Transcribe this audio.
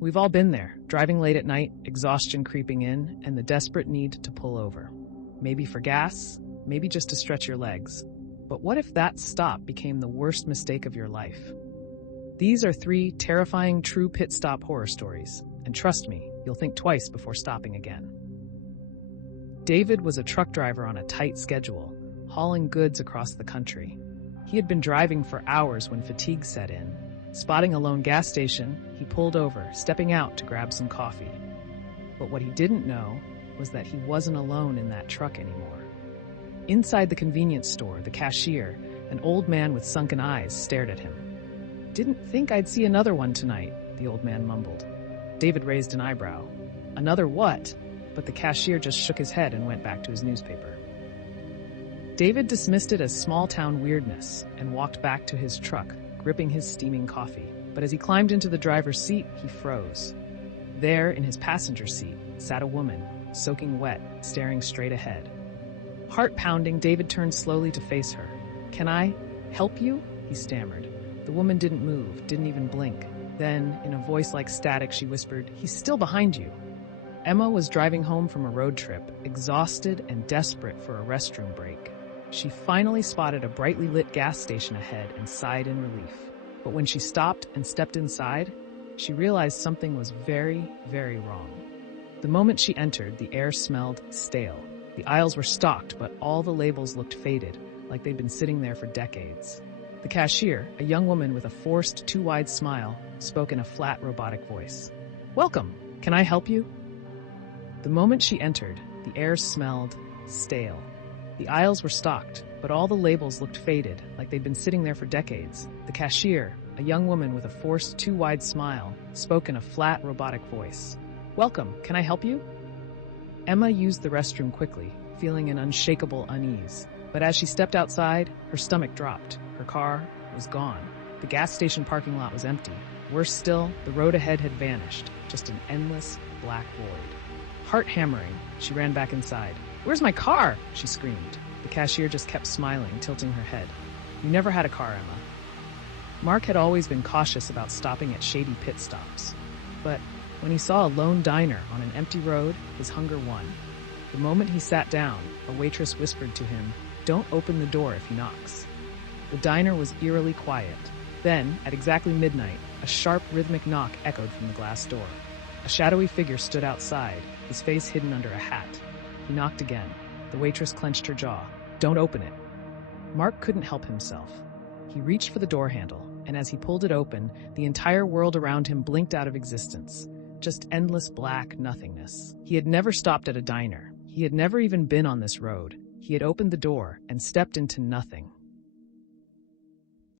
We've all been there, driving late at night, exhaustion creeping in, and the desperate need to pull over. Maybe for gas, maybe just to stretch your legs. But what if that stop became the worst mistake of your life? These are 3 terrifying true pit stop horror stories, and trust me, you'll think twice before stopping again. David was a truck driver on a tight schedule, hauling goods across the country. He had been driving for hours when fatigue set in. Spotting a lone gas station, he pulled over, stepping out to grab some coffee. But what he didn't know was that he wasn't alone in that truck anymore. Inside the convenience store, the cashier, an old man with sunken eyes, stared at him. "Didn't think I'd see another one tonight," the old man mumbled. David raised an eyebrow. "Another what?" But the cashier just shook his head and went back to his newspaper. David dismissed it as small-town weirdness and walked back to his truck, gripping his steaming coffee. But as he climbed into the driver's seat, he froze. There, in his passenger seat, sat a woman, soaking wet, staring straight ahead. Heart pounding, David turned slowly to face her. "Can I help you?" he stammered. The woman didn't move, didn't even blink. Then, in a voice like static, she whispered, "He's still behind you." Emma was driving home from a road trip, exhausted and desperate for a restroom break. She finally spotted a brightly lit gas station ahead and sighed in relief. But when she stopped and stepped inside, she realized something was very, very wrong. The moment she entered, the air smelled stale. The aisles were stocked, but all the labels looked faded, like they'd been sitting there for decades. The cashier, a young woman with a forced, too-wide smile, spoke in a flat, robotic voice. "Welcome. Can I help you?" The moment she entered, the air smelled stale. The aisles were stocked, but all the labels looked faded, like they'd been sitting there for decades. The cashier, a young woman with a forced, too-wide smile, spoke in a flat, robotic voice. "Welcome. Can I help you?" Emma used the restroom quickly, feeling an unshakable unease. But as she stepped outside, her stomach dropped. Her car was gone. The gas station parking lot was empty. Worse still, the road ahead had vanished, just an endless, black void. Heart hammering, she ran back inside. "Where's my car?" she screamed. The cashier just kept smiling, tilting her head. "You never had a car, Emma." Mark had always been cautious about stopping at shady pit stops. But when he saw a lone diner on an empty road, his hunger won. The moment he sat down, a waitress whispered to him, "Don't open the door if he knocks." The diner was eerily quiet. Then, at exactly midnight, a sharp, rhythmic knock echoed from the glass door. A shadowy figure stood outside, his face hidden under a hat. He knocked again. The waitress clenched her jaw. "Don't open it." Mark couldn't help himself. He reached for the door handle, and as he pulled it open, the entire world around him blinked out of existence. Just endless black nothingness. He had never stopped at a diner. He had never even been on this road. He had opened the door and stepped into nothing.